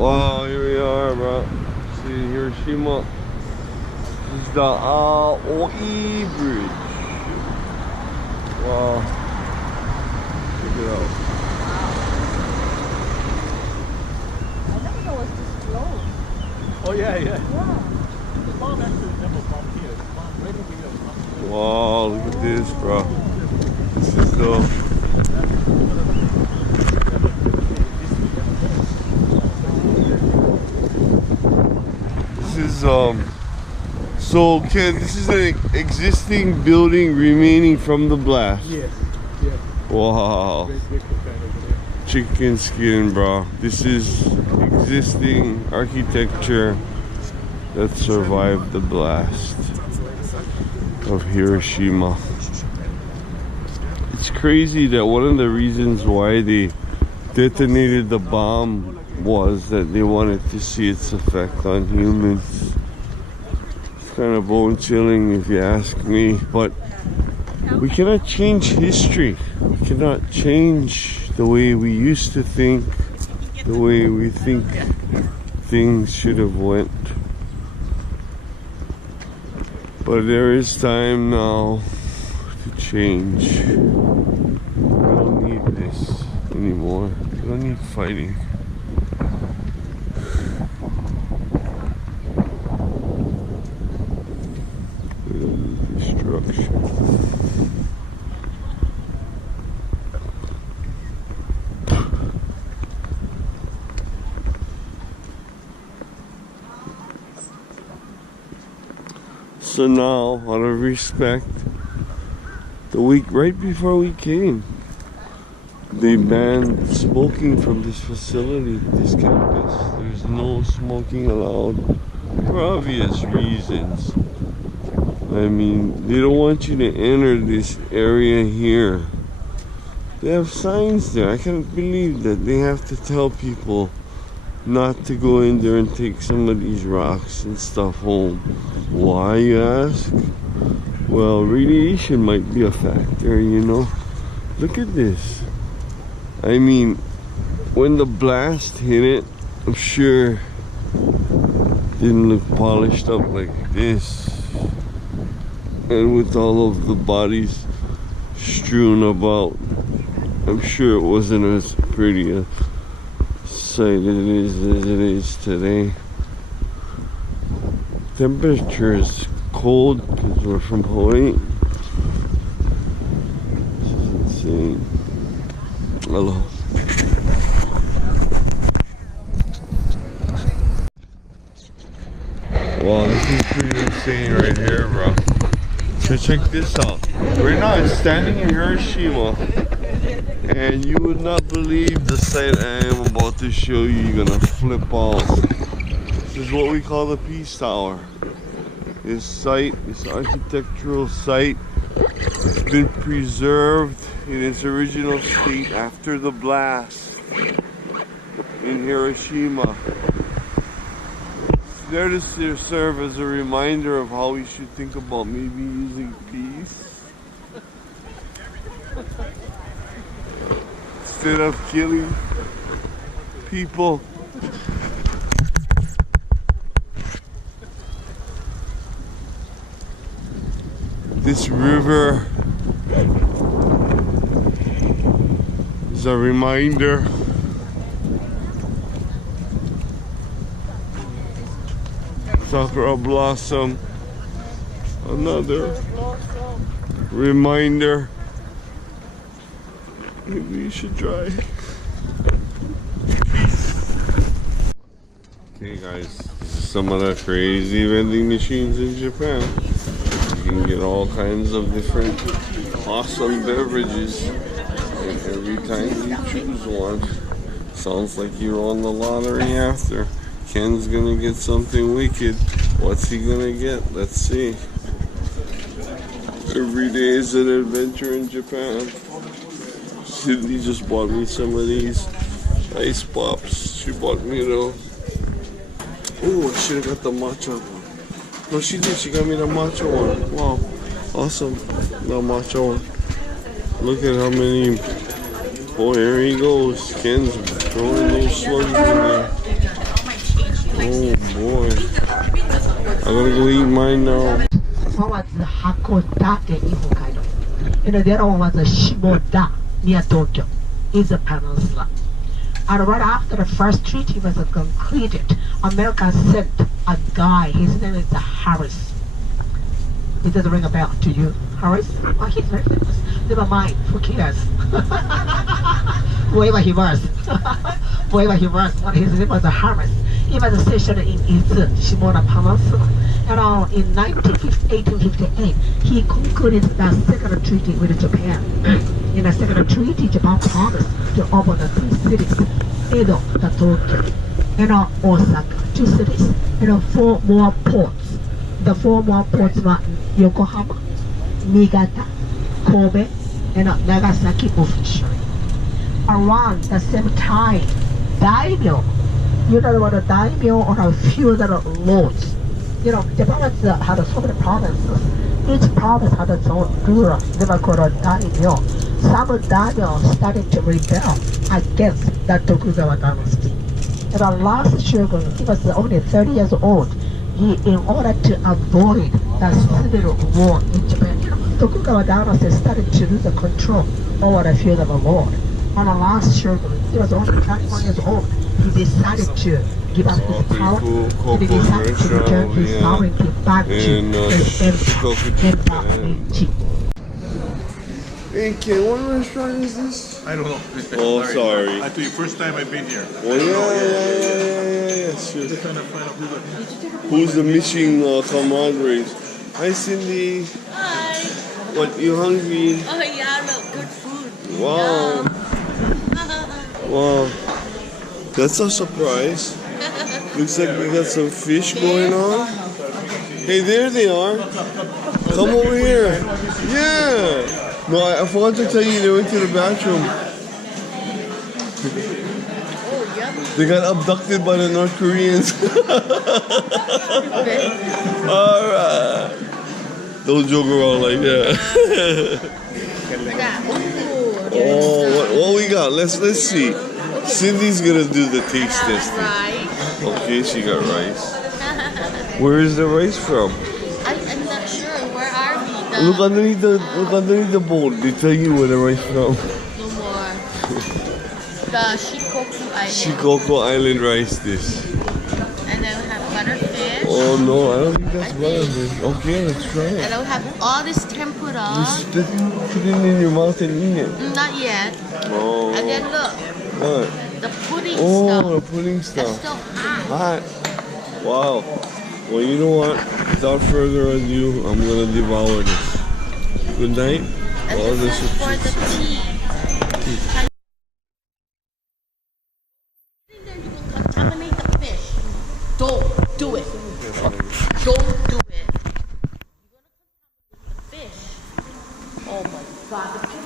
Wow, here we are, bro. See Hiroshima. This is the Aoi Bridge. Wow. Check it out. I never know it's this close. Oh yeah. Yeah. The bomb actually never bombed here. The bomb right over here. Wow, look at this, bro. This is the... This is, so Ken, this is an existing building remaining from the blast. Yes. Yeah. Wow. Big fan over there. Chicken skin, bro. This is existing architecture that survived the blast of Hiroshima. It's crazy that one of the reasons why they detonated the bomb was that they wanted to see its effect on humans. It's kind of bone-chilling if you ask me, but we cannot change history. We cannot change the way we used to think, the way we think things should have went. But there is time now to change. We don't need this anymore. We don't need fighting. We don't need destruction. So now, out of respect, the week right before we came, they banned smoking from this facility, this campus. There's no smoking allowed for obvious reasons. I mean, they don't want you to enter this area here. They have signs there. I can't believe that they have to tell people not to go in there and take some of these rocks and stuff home. Why, you ask? Well, radiation might be a factor, you know. Look at this. I mean, when the blast hit it, I'm sure it didn't look polished up like this. And with all of the bodies strewn about, I'm sure it wasn't as pretty a sight as it is today. Temperature is cold because we're from Hawaii. This is insane. Aloha. Wow, this is pretty insane right here, bro. So check this out. Right now I'm standing in Hiroshima, and you would not believe the sight I am about to show you. You're gonna flip out. This is what we call the Peace Tower. This site, this architectural site, has been preserved in its original state after the blast in Hiroshima. It's there to serve as a reminder of how we should think about maybe using peace instead of killing people. This river is a reminder sakura blossom, another reminder. Maybe you should try. Okay guys, this is some of the crazy vending machines in Japan. You can get all kinds of different awesome beverages, and every time you choose one, sounds like you won the lottery after. Ken's gonna get something wicked. What's he gonna get? Let's see. Every day is an adventure in Japan. Sydney just bought me some of these ice pops. She bought me the... Oh, I should have got the matcha one. No, she did. She got me the matcha one. Wow. Awesome. The matcha one. Look at how many... Oh, here he goes. Ken's throwing those slugs in there. Oh boy. I'm gonna go eat mine now. One was Hakodate in Hokkaido. And the other one was Shimoda near Tokyo. Is a peninsula. And right after the first treaty was concluded, America sent a guy. His name is Harris. It doesn't ring a bell to you, Harris? Oh, he's very famous. Never mind. Who cares? Wherever he was. Wherever he was. But his name was Harris. He was stationed in Izu, Shimoda Peninsula. And in 1858, he concluded the second treaty with Japan. In the second treaty, Japan promised to open the two cities, Edo and Tokyo, and Osaka, two cities, and 4 more ports. The 4 more ports were Yokohama, Niigata, Kobe, and Nagasaki officially. Around the same time, daimyo, you know what a daimyo or a feudal lords. You know, Japan had so many provinces. Each province had its own ruler. They were called a daimyo. Some daimyo started to rebel against the Tokugawa dynasty. And the last shogun, he was only 30 years old. In order to avoid the civil war in Japan, you know, Tokugawa dynasty started to lose the control over the feudal lord. And the last shogun, he was only 21 years old. He decided to give up his power. He decided to return his sovereignty back to his empire. Hey kid, what restaurant is this? I don't know. Oh, sorry. I told you, first time I've been here. Oh yeah, sure. Just trying to find out Who's the missing camaraderies? Hi Cindy. Hi. What, you hungry? Oh yeah, look, good food. Wow. Wow. That's a surprise. Looks like we got some fish going on. Hey, there they are. Come over here. Yeah. No, I forgot to tell you they went to the bathroom. Oh, yummy. They got abducted by the North Koreans. Alright. Don't joke around like that. Oh, what we got? Let's see. Cindy's gonna do the taste test. Rice. Okay, she got rice. Where is the rice from? I'm not sure. Where are we? Look underneath the bowl. They tell you where the rice from. No more. The Shikoku Island. Shikoku Island rice dish. And then we have butterfish. Oh no, I don't think that's butterfish. Okay, let's try And it. then we have all this tempura. Just put it in your mouth and eat it. Not yet. Oh. And then look, What? the pudding Oh, stuff. the pudding That's stuff. still hot. Hot. Wow. Well, you know what? Without further ado, I'm gonna devour this. Good night. And Oh, this is for the is tea. Then you will contaminate the fish. Don't do it. Don't do it. You're gonna contaminate the fish. Oh my God, the fish.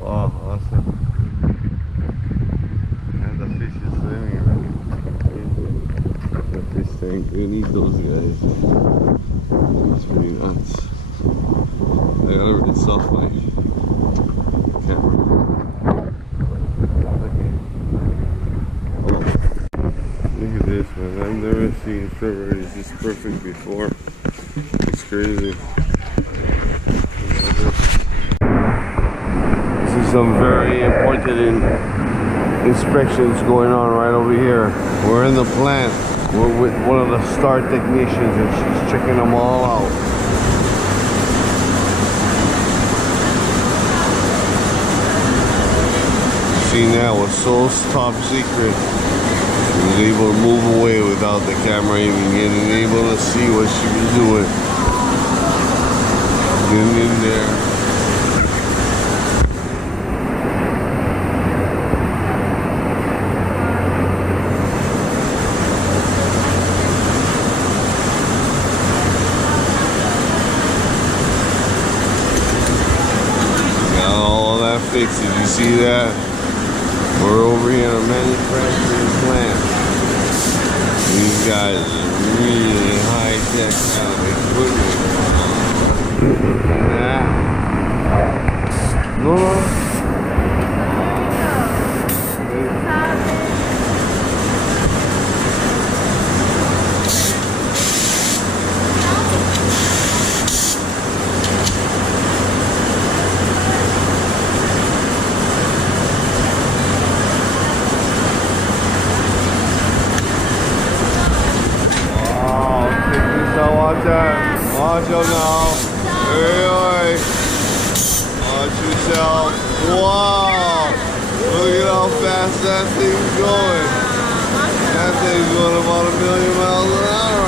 Wow, awesome. And the fish is swimming right. The fish tank. We need those guys. It's pretty nuts. I gotta really soft my camera. Okay. Oh. Look at this, man. I've never seen server is this perfect before. crazy. This is some very important inspections going on right over here. We're in the plant. We're with one of the star technicians and she's checking them all out. See, now was so top secret. She was able to move away without the camera even getting able to see what she was doing. Then in there. Got all that fixed. Did you see that? We're over here in a manufacturing plant. These guys are really high-tech kind of equipment. Yeah. No. Watch out now. Hey, watch yourself. Wow. Look at how fast that thing's going. That thing's going about 1,000,000 miles an hour